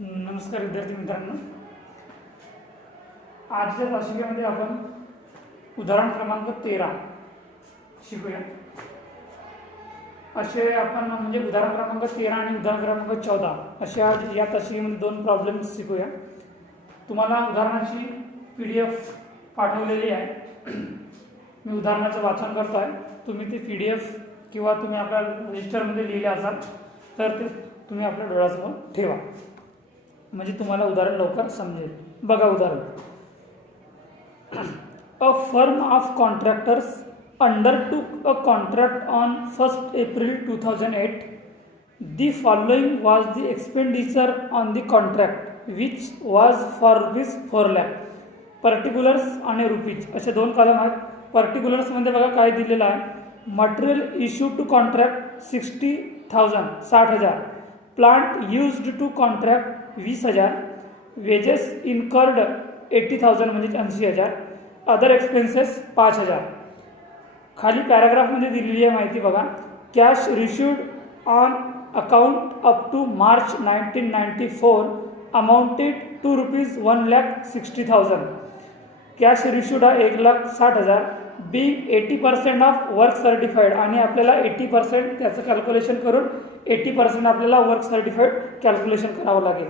नमस्कार विद्यार्थी मित्रांनो, आजच्या तासिकेमध्ये आपण उदाहरण क्रमांक 13 शिकूया. असे आपण म्हणजे उदाहरण क्रमांक 13 आणि उदाहरण क्रमांक 14 असे आज या तासिकेमध्ये दोन प्रॉब्लेम्स शिकूया. तुम्हाला उदाहरणाची PDF पाठवलेली आहे. मी उदाहरणाचं वाचन करतो आहे. तुम्ही ती PDF किंवा तुम्ही आपल्या रजिस्टरमध्ये लिहिले असाल तर ते तुम्ही आपल्या डोळ्यासमोर ठेवा, म्हणजे तुम्हाला उदाहरण लवकर समजेल. बघा उदाहरण. A firm of contractors undertook a contract on 1st April 2008. The following was the expenditure on the contract, which was for rupees 4 lakh. Particulars आणि रुपीज असे दोन कलम आहेत. पर्टिक्युलर्समध्ये बघा काय दिलेलं आहे. Material issue to contract 60,000 60,000. Plant used to contract 20,000. Wages incurred 80,000 म्हणजे 80,000. Other expenses 5,000. खाली पॅराग्राफमध्ये दिलेली आहे माहिती बघा. Cash received on account up to March 1994 amounted to rupees 1,60,000. Cash received आहे 1,60,000. बीइंग 80% ऑफ वर्क सर्टिफाईड, आणि आपल्याला 80% त्याचं कॅल्क्युलेशन करून 80% आपल्याला वर्क सर्टिफाईड कॅल्क्युलेशन करावं लागेल.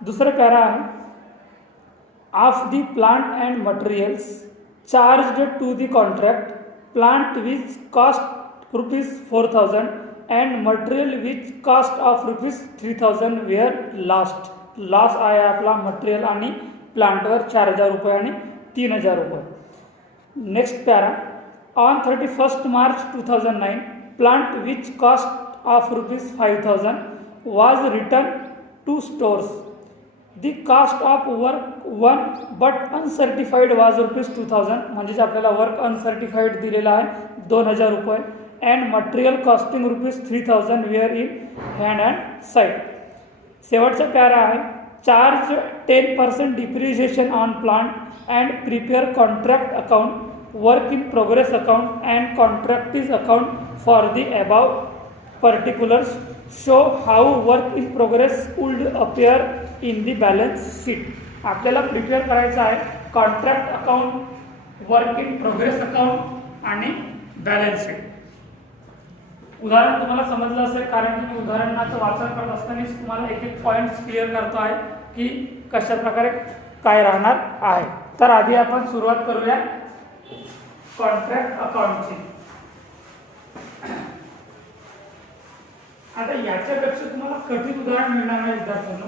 दुसरं पॅरा आहे. Of the plant and materials charged to the contract, plant which cost rupees 4,000 and material which cost of rupees 3,000 were lost. Loss आहे आपला मटेरियल आणि प्लांटवर 4,000 रुपये आणि 3,000 रुपये. Next para. On 31st March 2009 plant which cost of rupees 5,000 was return to stores. The cost of work one but uncertified was rupees 2,000, म्हणजेच आपल्याला work uncertified दिलेला आहे 2,000 रुपये. And material costing rupees 3,000 were in hand and side. शेवटचा para आहे. Charge 10% depreciation on plant and prepare contract account, work in progress account and contractees account for the above particulars. Show how work in progress would appear in the balance sheet. आपल्याला prepare करायचं आहे contract account, work in progress account आणि balance sheet. उदाहरण तुम्हाला समजलं असेल, कारण की मी उदाहरणाचं वाचन करत असतानाच तुम्हाला एक एक पॉईंट्स क्लिअर करतो आहे की कशा प्रकारे काय राहणार आहे. तर आधी आपण सुरुवात करूया कॉन्ट्रॅक्ट अकाउंटची. आता याच्यापेक्षा तुम्हाला कठीण उदाहरण मिळणार नाही विद्यार्थ्यांना.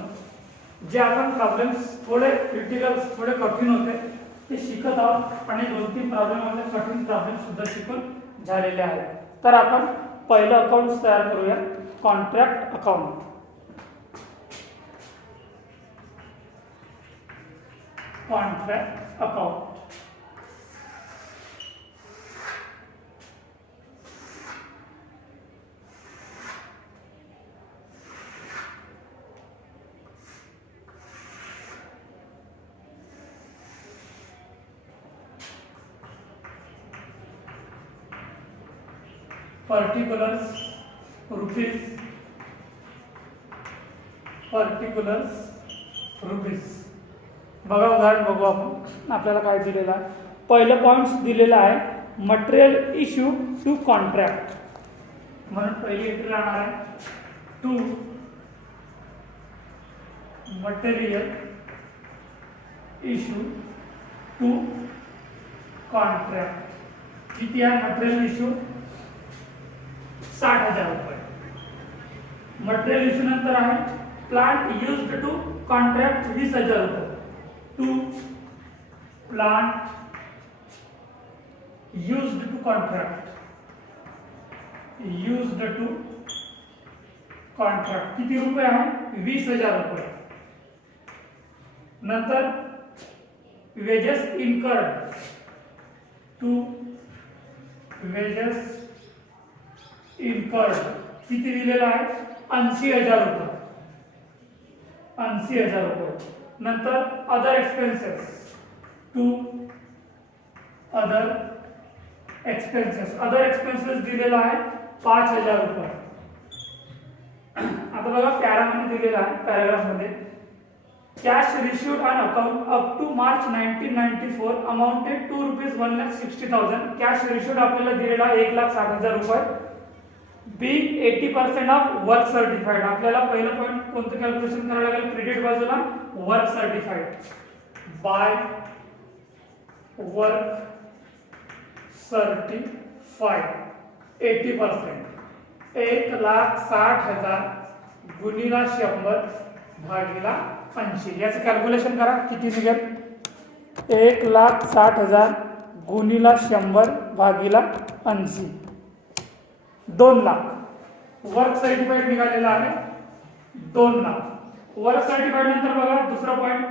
जे आपण प्रॉब्लेम्स थोडे क्रिटिकल थोडे कठीण होते ते शिकत आहोत, आणि 2-3 प्रॉब्लेममध्ये कठीण प्रॉब्लेम सुद्धा शिकून झालेले आहेत. तर आपण पहिलं अकाउंट तयार करूया, contract account. Contract account. Particulars rupees, particulars rupees. बघा उदाहरण बघू आपण. आपल्याला काय दिलेलं आहे. पहिलं पॉईंट्स दिलेलं आहे मटेरियल इश्यू टू कॉन्ट्रॅक्ट, म्हणून पहिली एंट्री राहणार आहे to material issue to contract. किती आहे मटेरियल इश्यू? 60,000 रुपये. मटेरियल इश्यू नंतर आहे प्लांट यूज्ड टू कॉन्ट्रॅक्ट 20,000 रुपये. To plant used to contract, used to contract किती रुपये आहे? 20,000 रुपये. नंतर wages incurred, to wages incurred किती दिलेला आहे? 80,000 रुपये. 80,000 रुपये. नंतर other expenses, to other expenses. Other expenses दिलेला आहे 5,000 रुपये. आता बघा पॅरा पॅरामध्ये दिलेला आहे, पॅराग्राफमध्ये cash received on account up to March 1994 amounted टू ₹1,60,000. कॅश रिसिव्ड आपल्याला दिलेला 1,60,000 रुपये. Being 80% of work certified. आपल्याला पहिलं पॉईंट कोणतं कॅल्क्युलेशन करावं लागेल, क्रेडिट बाजूला work certified by work certified 80%. 1,60,000 गुणिला 100 भागिला 80. याचं कॅल्क्युलेशन करा, किती निघेल. 1,60,000 गुणिला 100 भागिला 80, 2 लाख. वर्क सर्टिफाइड निघालेला आहे 2 लाख. वर्क सर्टिफाइड नंतर बघा दुसरा point,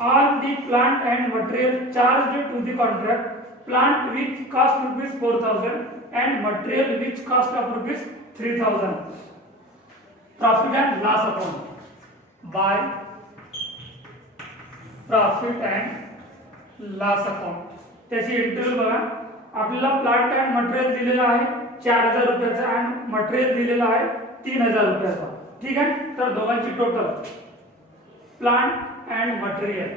on the plant and material charge to the contract, plant which cost ₹4,000 and material which cost of ₹3,000. Profit and loss account by profit and loss account. त्याची entry बघा. आपल्याला plant and material दिलेला आहे 4,000 रुपयाचा आणि material दिलेला आहे 3,000 रुपयाचा. ठीक आहे. तर दोघांची total plant and material,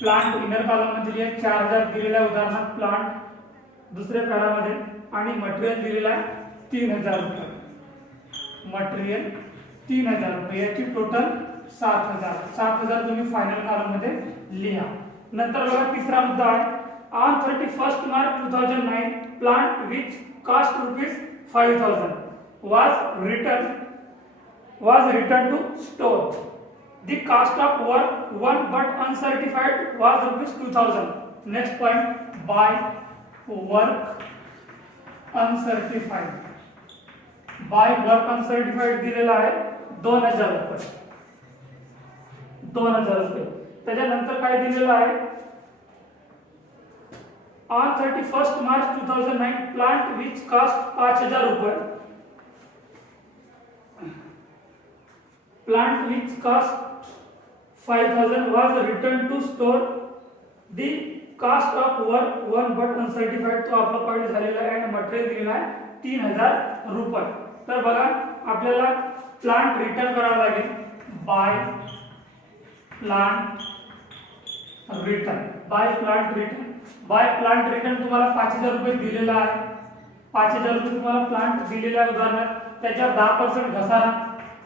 plant inner column मध्ये 4,000 दिलेला आहे उदाहरणार्थ प्लांट, दुसऱ्या पॅरामध्ये, आणि मटेरियल दिलेला आहे 3,000 रुपये. मटेरियल 3,000 रुपये, याची टोटल 7,000. 7,000 तुम्ही फायनल कॉलम मध्ये लिहा. नंतर बघा तिसरा मुद्दा आहे, on 31st March 2009 plant which cost ₹5,000 was returned to store. The cost of work one but uncertified was ₹2,000. Next point, by work uncertified. By work uncertified दिलेला आहे 2,000 रुपये. 2,000 रुपये. त्याच्यानंतर काय दिलेलं आहे, on 31st March 2009 plant which cost 5,000 रुपये. Plant which cost 5,000 was returned to store. The cost of work one but uncertified, तो आपला पॉइंट झालेला आहे. आणि मटेरियल दिलेला आहे 3,000 रुपये. तर बघा आपल्याला प्लांट रिटर्न करावा लागेल by plant return. By plant return तुम्हाला 5,000 रुपये दिलेला आहे. 5,000 रुपये तुम्हाला प्लांट दिलेला आहे उदाहरणार्थ, त्याच्यावर 10% घसारा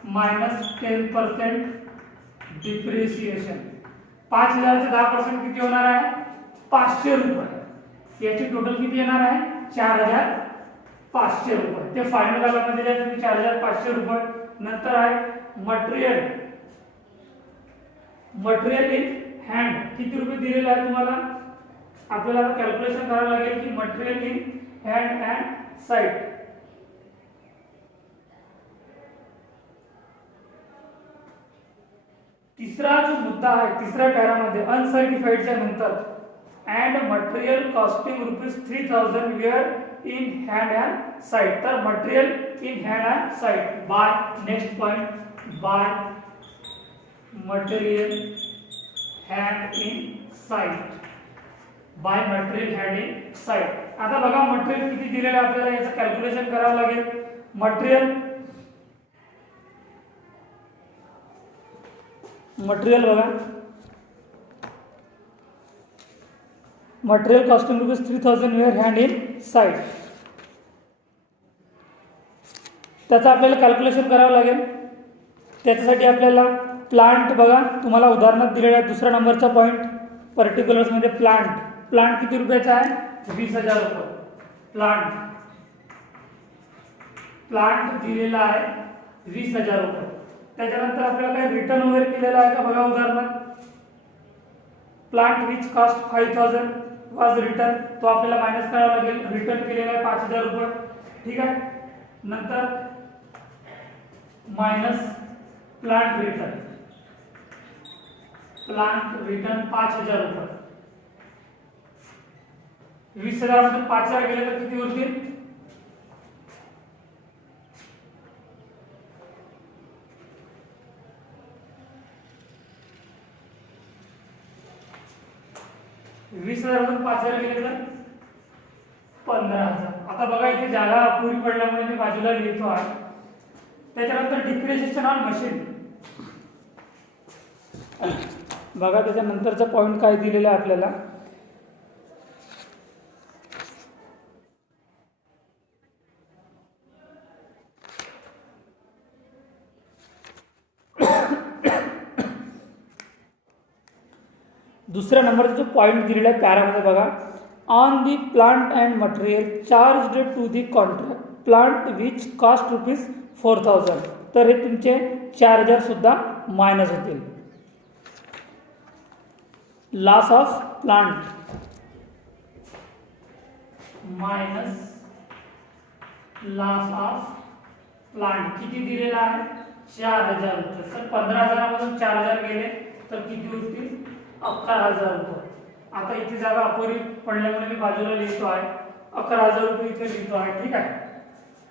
-10% डिप्रिसिएशन. 5,000 चे 10% किती होणार आहे, 500 रुपये. याची टोटल किती येणार आहे, 4,500 रुपये. ते फायनल कॉलममध्ये द्या तुम्ही 4,500 रुपये. नंतर आहे मटेरियल इन हँड. किती रुपये दिलेले आहे तुम्हाला, आपल्याला कॅल्क्युलेशन करावं लागेल की material in hand and site. तिसरा जो मुद्दा आहे तिसऱ्या पॅरामध्ये अनसर्टिफाइडच्या नंतर, and material costing ₹3,000 were in hand and site. तर material in hand and site by, next point, by material hand in site. By material hand in site. आता बघा मटेरियल किती दिलेलं आहे आपल्याला, याचं कॅल्क्युलेशन करावं लागेल. मटेरियल बघा, material costing ₹3,000 were hand in site. त्याचं आपल्याला कॅल्क्युलेशन करावं लागेल. त्याच्यासाठी आपल्याला प्लांट बघा तुम्हाला उदाहरणात दिलेला आहे दुसरा नंबरचा पॉइंट, पर्टिक्युलर्समध्ये प्लांट किती रुपयाचा आहे, 20,000 रुपये. प्लांट दिलेला आहे 20,000 रुपये. त्याच्यानंतर आपल्याला काही रिटर्न वगैरे केलेला आहे का बघा उदाहरणार्थ, plant which cost 5,000 was written, तो आपल्याला मायनस करावा लागेल. रिटर्न केलेला आहे 5,000 रुपये. ठीक आहे. नंतर मायनस प्लांट रिटर्न 5,000 रुपये. 20,000 मधून 5,000 गेले तर किती उरतील, 20,000 मधून 5,000 गेले तर 15,000. आता बघा इथे जागा अपुरी पडल्यामुळे मी बाजूला लिहितो आहे. त्याच्यानंतर डिप्रिसिएशन ऑन मशीन. बघा त्याच्यानंतरचा पॉईंट काय दिलेला आहे आपल्याला. दुसऱ्या नंबरचा जो पॉईंट दिलेला आहे पॅरामध्ये बघा, on the plant and material charge to the contract plant which cost ₹4,000. तर हे तुमचे 4,000 सुद्धा मायनस होतील. Loss of plant minus loss of plant किती दिलेला आहे 4,000 रुपये. तर 15,000मधून 4,000 गेले तर किती होतील 11,000 रुपये. आता इथे जागा अपुरी पडल्यामुळे मी बाजूला लिहितो आहे 11,000 रुपये इथे लिहितो आहे. ठीक आहे,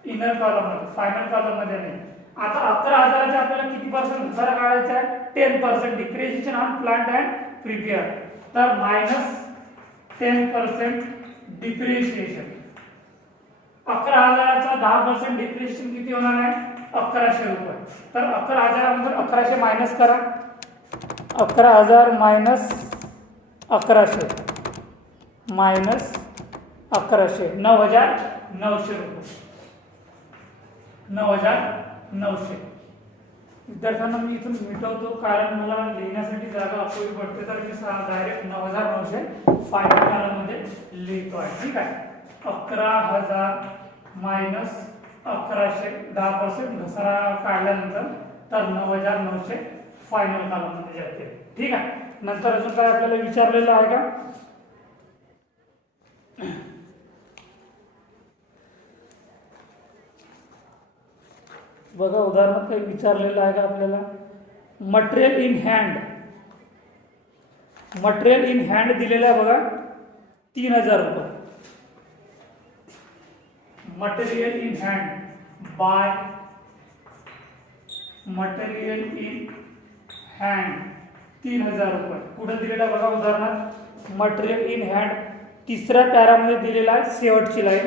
इनर कॉलम मध्ये, फायनल कॉलम मध्ये नाही. आता 11,000चे आपल्याला किती पर्सेंट घसारा काढायचा आहे 10% depreciation on plant and prepare. तर मायनस 10% डिप्रिसिएशन. 11,000चा 10% डिप्रिसिएशन किती होणार आहे 1,100 रुपये. तर 11,000मधून 1,100 मायनस करा. 11,000 मायनस 1,100 मायनस 1,100 9,900 रुपये. 9,900. विद्यार्थ्यांना मी इथून मिटवतो कारण मला लिहिण्यासाठी जागा अपुरी पडते. तर मी डायरेक्ट 9,900 फायनल कॉलममध्ये लिहितो आहे. ठीक आहे, 11,000 मायनस 1,100 10% घसारा काढल्यानंतर तर 9,900 फायनल कॉलममध्ये जाते. ठीक आहे, नंतर अजून काय आपल्याला विचारलेलं आहे का. बघा उदाहरणार्थ काही विचारलेलं आहे का आपल्याला. Material in hand, material in hand दिलेलं आहे बघा 3,000 रुपये. Material in hand by material in hand 3,000 रुपये. कुठं दिलेला बघा उदाहरणार्थ मटेरियल इन हँड तिसऱ्या पॅरामध्ये दिलेला आहे शेवटची line.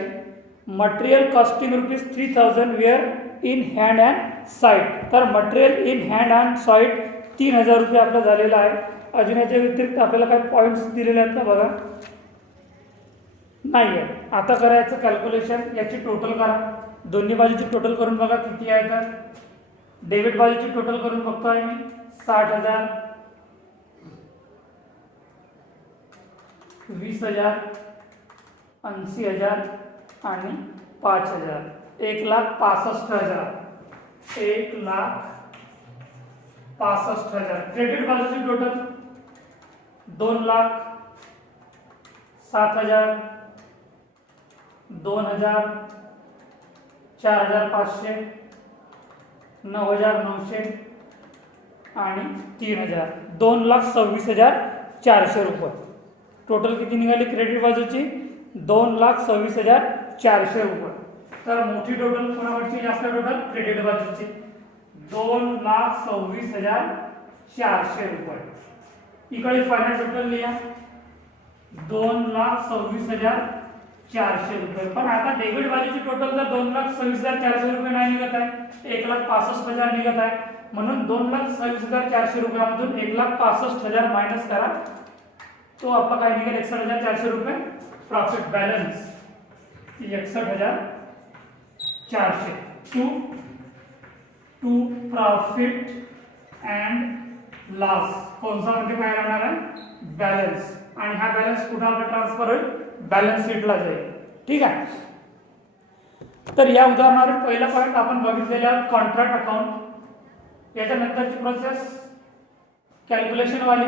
Material costing ₹3,000 were in hand and site. तर material in hand and site 3,000 रुपये आपला झालेला आहे. अजून याच्या व्यतिरिक्त आपल्याला काही पॉईंट्स दिलेले आहेत का बघा, नाही आहे. आता करायचं कॅल्क्युलेशन, याची टोटल करा. दोन्ही बाजूची टोटल करून बघा किती आहे. तर डेबिट बाजूची टोटल करून बघतो आहे मी 60,000 20,000 80,000 आणि 5,000 1,65,000 1,65,000. क्रेडिट बाजूची टोटल 2,07,000 2,000 4,500 9,900 आणि 3,000 2,26,400 रुपये. टोटल किती निघाली क्रेडिट बाजूची 2,26,400 रुपये. तर मोठी टोटल कोणावरची जास्त टोटल क्रेडिट बाजूची 2,26,400 रुपये. इकडे फायनल टोटल लिहा 2,26,400 रुपये. पण आता डेबिट बाजूची टोटल जर 2,26,400 रुपये नाही निघत आहे 1,65,000 निघत आहे. म्हणून 2,26,400 रुपयामधून 1,65,000 मायनस करा. तो आपला काय निघेल 61,400 रुपये profit balance 61,400 to profit and loss. कोणता म्हणजे काय राहणार आहे बॅलन्स. आणि हा बॅलन्स कुठं आपला ट्रान्सफर होईल बॅलन्स शीटला जाईल. ठीक आहे, तर या उदाहरणावरून पहिला पॉईंट आपण बघितलेला कॉन्ट्रॅक्ट अकाउंट. याच्यानंतरची प्रोसेस कॅल्क्युलेशन वाली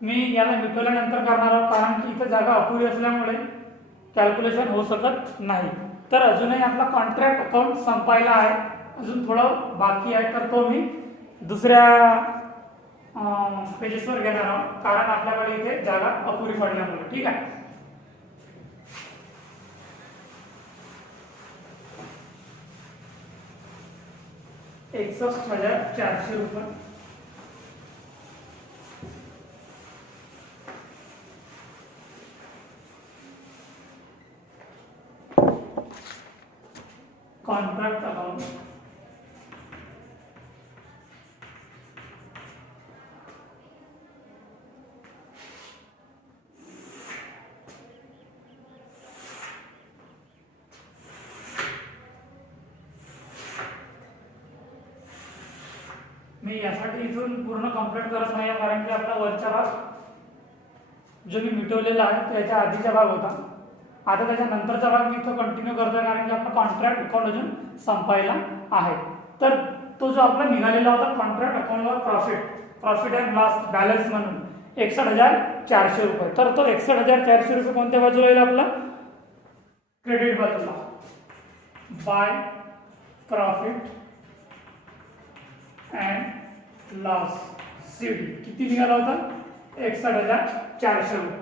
मी याला मिटवल्यानंतर करणार आहोत कारण की इथं जागा अपुरी असल्यामुळे कॅल्क्युलेशन होऊ शकत नाही. तर अजूनही आपला कॉन्ट्रॅक्ट अकाउंट संपायला आहे, अजून थोडं बाकी आहे. तर तो मी दुसऱ्या पेजेसवर घेणार आहोत कारण आपल्याकडे इथे जागा अपुरी पडल्यामुळे. ठीक आहे, 61,400 रुपये. कॉन्ट्रॅक्ट अकाउंट मी यासाठी इथून पूर्ण कंप्लीट करत नाही कारण की आपला वरचा भाग जो मी मिटवलेला आहे त्याच्या आधीचा भाग होता. आता त्याच्यानंतरचा भाग मी इथं कंटिन्यू करतो कारण की आपला कॉन्ट्रॅक्ट अकाउंट अजून संपायला आहे. तर तो जो आपला निघालेला होता कॉन्ट्रॅक्ट अकाउंटवर प्रॉफिट अँड लॉस बॅलन्स म्हणून 61,400 रुपये. तर तो 61,400 रुपये कोणत्या बाजूला येईल आपला? क्रेडिट बाजूला. Bye profit and loss CD किती निघाला होता? 61,400 रुपये.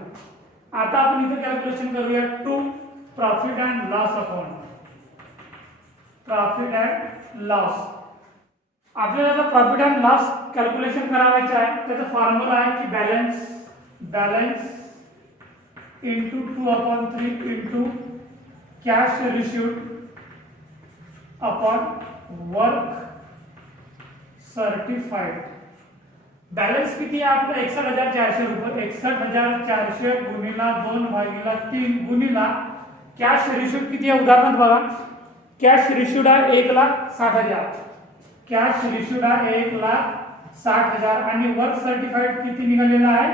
आता आपण इथे कॅल्क्युलेशन करूया to profit and loss account. Profit and loss आपल्याला आता प्रॉफिट अँड लॉस कॅल्क्युलेशन करावायचं आहे. त्याचा फॉर्म्युला आहे की balance into 2/3 into cash received upon work certified. Balance किती आहे आपला? 61,400 रुपये. 61,400 गुणिला 2/3 गुणिला कॅश रिसिव्ड किती आहे? उदाहरणार्थ बघा, कॅश रिसिव्ड आहे 1,60,000. कॅश रिसिव्ड आहे 1,60,000 आणि वर्क सर्टिफाइड किती निघालेला आहे?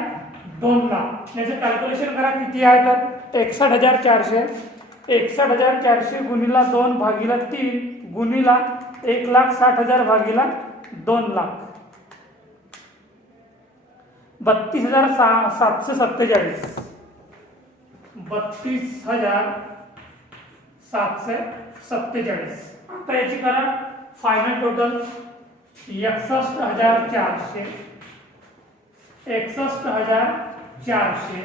2 लाख. याचं कॅल्क्युलेशन करा किती आहे तर 61,400 गुणिला 2/3 गुणिला 1,60,000 भागिला 2 लाख 32,747. 32,747. आता याची करा फायनल टोटल 61,400. 61,400.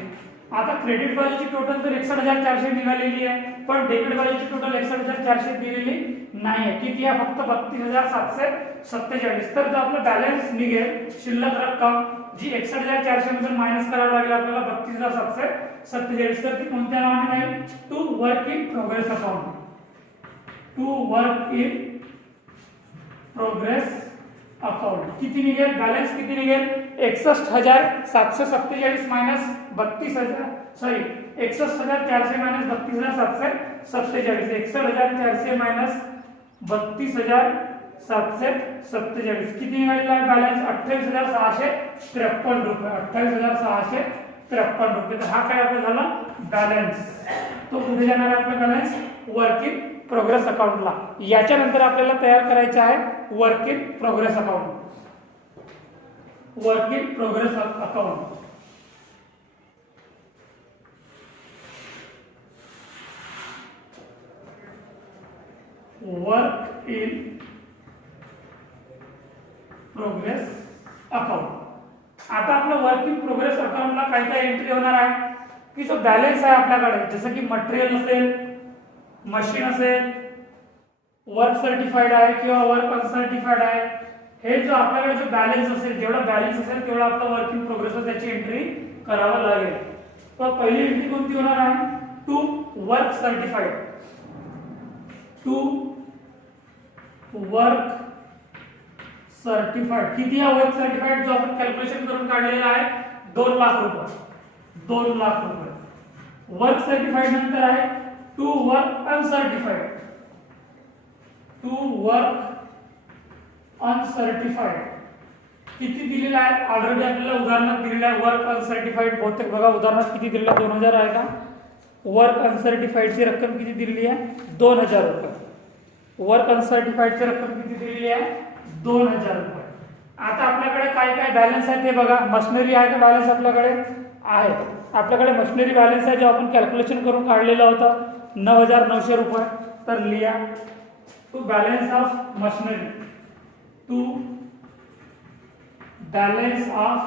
आता क्रेडिट बाजूची टोटल तर 61,400 निघालेली आहे पण डेबिट बाजूची टोटल 61,400 दिलेली नाही आहे. किती आहे? फक्त 32,747. तर जो आपला बॅलन्स निघेल शिल्लक रक्कम जी 61,400 मधून मायनस करावी लागेल आपल्याला 32,747. तर ती कोणत्या नावाने राहील? To work in progress account. To work in progress account. किती निघेल? बॅलन्स किती निघेल? 61,747 मायनस 61,400 मायनस 32,747. 61,400 मायनस 32,747 किती निघालेला आहे बॅलन्स? 28,653 रुपये. 28,653 रुपये. तर हा काय आपला झाला बॅलन्स. तो कुठे जाणार आहे आपला बॅलन्स? वर्क इन प्रोग्रेस अकाउंटला. याच्यानंतर आपल्याला तयार करायचं आहे work in progress account. Work in progress account. Work in progress account. आता आपलं वर्क इन प्रोग्रेस अकाउंटला काय काय एंट्री होणार आहे की जो बॅलन्स आहे आपल्याकडे जसं की मटेरियल असेल, मशीन असेल, वर्क सर्टिफाइड आहे किंवा वर्क अनसर्टिफाइड आहे, हे जो आपल्याकडे जो बॅलन्स असेल जेवढा बॅलन्स असेल तेवढा आपला वर्क इन प्रोग्रेसवर त्याची एंट्री करावं लागेल. तर पहिली एंट्री कोणती होणार आहे? To work certified. To work certified. किती आहे वर्क सर्टिफाइड? जो आपण कॅल्क्युलेशन करून काढलेला आहे 2 लाख रुपये. 2 लाख रुपये. वर्क सर्टिफाइड नंतर आहे to work uncertified. To work uncertified किती दिलेला आहे? ऑलरेडी आपल्याला उदाहरणात दिलेला आहे वर्क अनसर्टिफाइड. बहुतेक बघा उदाहरणात किती दिलेलं आहे? 2,000 आहे का? वर्क अनसर्टिफाइडची रक्कम किती दिलेली आहे? 2,000 रुपये. वर्क अनसर्टिफाइडची रक्कम किती दिलेली आहे? 2,000 रुपये. आता आपल्याकडे काय काय बॅलन्स आहे ते बघा. मशिनरी आहे का बॅलन्स? आपल्याकडे आहे. आपल्याकडे मशिनरी बॅलन्स आहे जो आपण कॅल्क्युलेशन करून काढलेलं होतं 9,900 रुपये. तर लिहा to balance of machinery. To balance of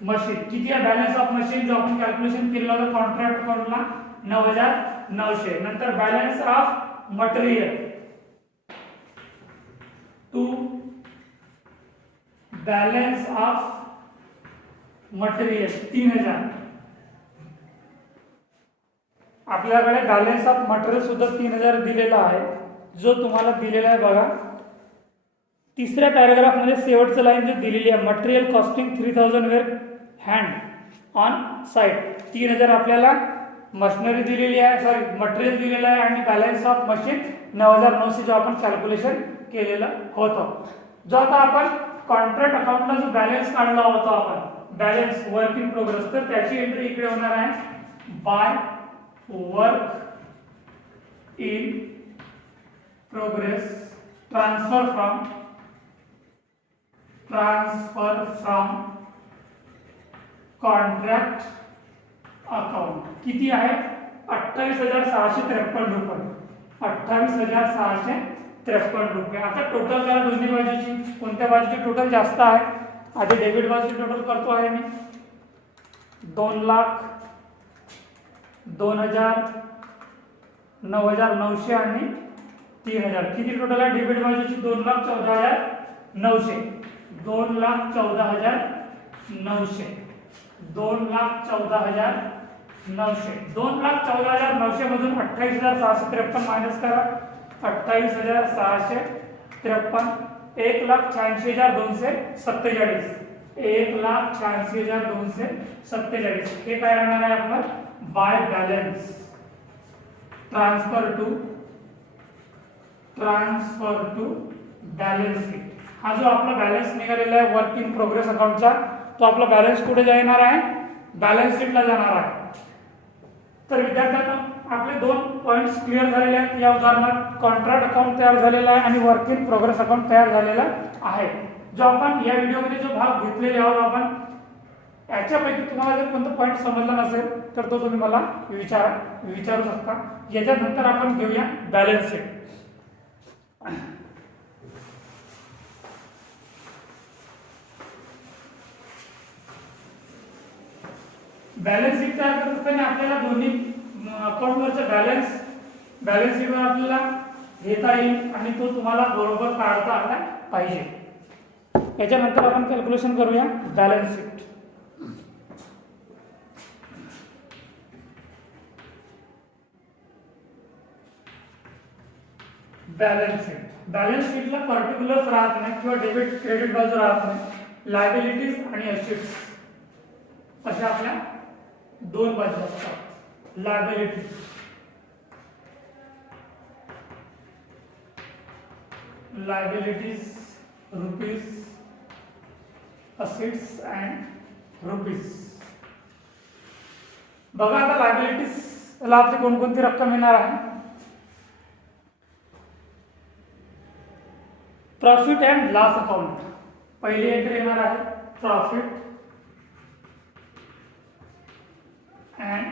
machine. किती आहे बॅलन्स ऑफ मशीन जो आपण कॅल्क्युलेशन केलेलं होतं कॉन्ट्रॅक्ट अकाउंटला? 9,900. नंतर balance of material. To balance of material 3,000. आपल्याकडे बॅलन्स ऑफ मटेरियल सुद्धा 3,000 दिलेला आहे जो तुम्हाला दिलेला आहे बघा. तिसऱ्या पॅराग्राफ मध्ये शेवटचं लाईन जी दिलेली आहे material costing 3,000 were hand on site. 3,000 आपल्याला मशिनरी दिलेली आहे, सॉरी मटेरियल दिलेलं आहे आणि बॅलन्स ऑफ मशीन 9,900 जो आपण कॅल्क्युलेशन केलेलं होतं. जो आता आपण कॉन्ट्रॅक्ट अकाउंटला जो बॅलन्स काढला होता आपण बॅलन्स वर्क इन प्रोग्रेस, तर त्याची एंट्री इकडे होणार आहे by work in progress transfer from contract account. किती आहे? 28,653 रुपये. 28,653 रुपये. आता टोटल करा दोन्ही बाजूची. कोणत्या बाजूची टोटल जास्त आहे? आधी डेबिट बाजूची टोटल करतो आहे मी. 2,00,000, 2,000, 9,900 आणि 3,000. किती टोटल आहे डेबिट बाजूची? 2,14,900. 2,14,900. 2,14,900. 2,14,900 मधून 28,653 मायनस करा. 28,653 1,86,247. 1,86,247. हे काय राहणार आहे आपलं? By balance transfer to balance sheet. हा जो आपला बॅलन्स निघालेला आहे वर्क इन प्रोग्रेस अकाउंटचा, तो आपला बॅलन्स कुठे जाणार आहे? बॅलन्स शीटला जाणार आहे. तर विद्यार्थ्यांना आपले 2 पॉइंट्स क्लिअर झालेले आहेत. या उदाहरणात कॉन्ट्रॅक्ट अकाउंट तयार झालेला आहे आणि वर्क इन प्रोग्रेस अकाउंट तयार झालेला आहे. जो आपण या व्हिडिओमध्ये जो भाग घेतलेले आहोत आपण, याच्यापैकी तुम्हाला जर कोणता पॉइंट समजला नसेल तर तो तुम्ही मला विचारू शकता. याच्यानंतर आपण घेऊया बॅलन्स शीट. बॅलन्स शीट तयार करत असताना आपल्याला दोन्ही अकाउंटवरचा बॅलन्स शीटवर आपल्याला घेता येईल आणि तो तुम्हाला बरोबर काढता आला पाहिजे. याच्यानंतर आपण कॅल्क्युलेशन करूया बॅलन्स शीट. बॅलन्स शीटला पर्टिक्युलर्स राहत नाही किंवा डेबिट क्रेडिट बाजू राहत नाही. लायबिलिटीज आणि असेट्स अशा आपल्या 2 बाजू असतात. Liabilities rupees, assets and rupees. बघा आता लायबिलिटीज ला आपली कोणकोणती रक्कम येणार आहे? प्रॉफिट अँड लॉस अकाउंट पहिली एंट्री येणार आहे. Profit and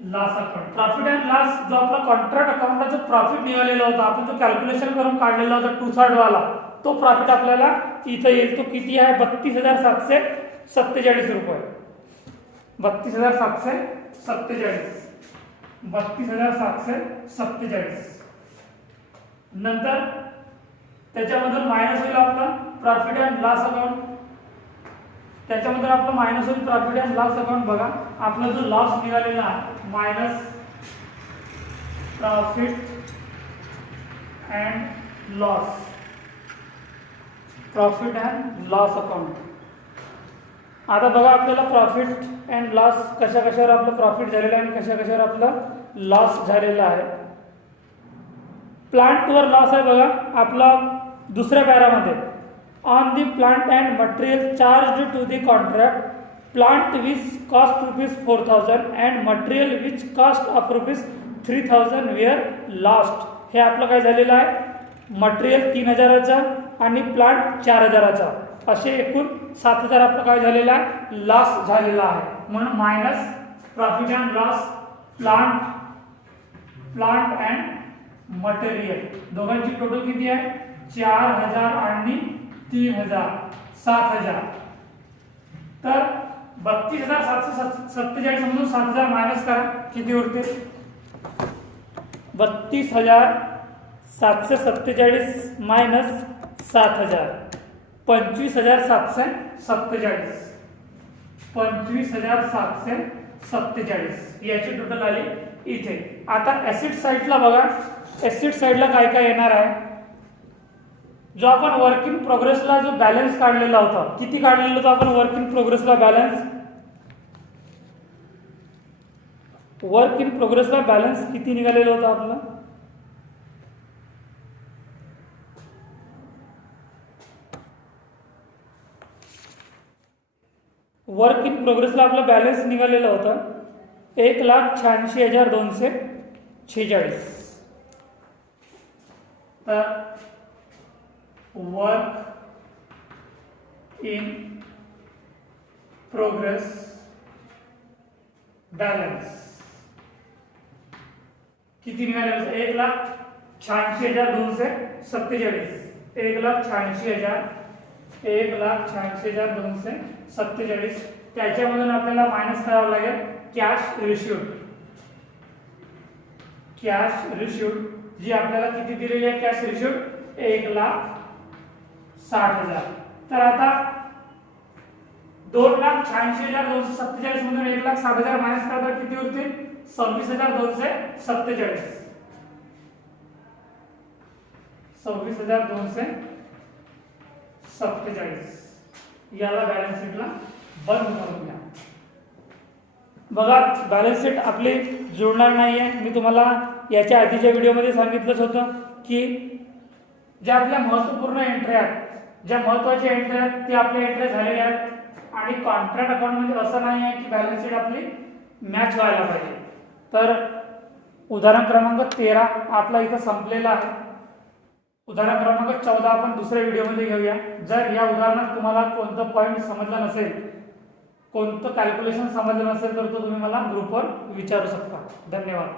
loss account. Profit and loss जो आपला कॉन्ट्रॅक्ट अकाउंटला जो प्रॉफिट निघालेला होता, आपण जो कॅल्क्युलेशन करून काढलेला होता 2/3 वाला, तो प्रॉफिट आपल्याला इथे येईल. तो किती आहे? 32,747 रुपये. 32,747. नंतर त्याच्यामधून मायनस होईल आपला प्रॉफिट अँड लॉस अकाउंट. त्याच्यामध्ये आपलं मायनस होईल प्रॉफिट अँड लॉस अकाउंट. बघा आपला जो लॉस निघालेला आहे minus profit and loss account. आता बघा आपल्याला प्रॉफिट अँड लॉस कशावर आपलं प्रॉफिट झालेलं आहे आणि कशावर आपलं लॉस झालेला आहे. प्लांटवर लॉस आहे बघा आपला दुसऱ्या पॅरामध्ये. On the plant and material charge to the contract, plant which cost ₹4,000 and material which cost of ₹3,000 were lost. हे आपलं काय झालेलं आहे? मटेरियल 3,000चा आणि प्लांट 4,000चा, असे एकूण 7,000 आपलं काय झालेलं आहे? लॉस झालेला आहे. म्हणून minus profit and loss plant and material दोघांची टोटल किती आहे? 4,000 आणि 3,000, 7,000. तर 32,747 मधून 7,000 मायनस करा. किती उरते? 32,747 मायनस 7,000 25,747. 25,747 याची टोटल आली इथे. आता ऍसिड साइडला बघा, ऍसिड साइडला काय काय येणार आहे? जो आपण वर्क इन प्रोग्रेसला जो बॅलन्स काढलेला होता, किती काढलेला होता आपण वर्क इन प्रोग्रेसला बॅलन्स? वर्क इन प्रोग्रेसला बॅलन्स किती निघालेला होता आपला? वर्क इन प्रोग्रेसला आपलं बॅलन्स निघालेलं होतं 1,86,246. तर वर्क इन प्रोग्रेस बॅलन्स किती निघालेलं होतं? 1,86,247. 1,86,247. त्याच्यामधून आपल्याला मायनस करावं लागेल कॅश रिसिव्ड. कॅश रिसिव्ड जी आपल्याला किती दिलेली आहे? Cash received 1,60,000. तर आता 2,86,247 मधून 1,60,000 मायनस करता किती उरतील? 26,247. 26,247 याला बॅलन्स शीटला बंद करून द्या. बघा, बॅलन्स शीट आपली जुळणार नाही आहे. मी तुम्हाला याच्या आधीच्या व्हिडिओमध्ये सांगितलंच होतं की ज्या आपल्या महत्त्वपूर्ण एंट्री आहेत, ज्या महत्त्वाच्या एंट्री आहेत ते आपल्या एंट्री झालेल्या आहेत. आणि कॉन्ट्रॅक्ट अकाउंटमध्ये असं नाही आहे की बॅलन्स शीट आपली मॅच व्हायला पाहिजे. तर उदाहरण क्रमांक 13 आपला इथं संपलेला आहे. उदाहरण क्रमांक 14 आपण दुसऱ्या व्हिडिओमध्ये घेऊया. जर या उदाहरणात तुम्हाला कोणतं पॉईंट समजलं नसेल, कोणतं कॅल्क्युलेशन समजलं नसेल तर तो तुम्ही मला ग्रुपवर विचारू शकता. धन्यवाद.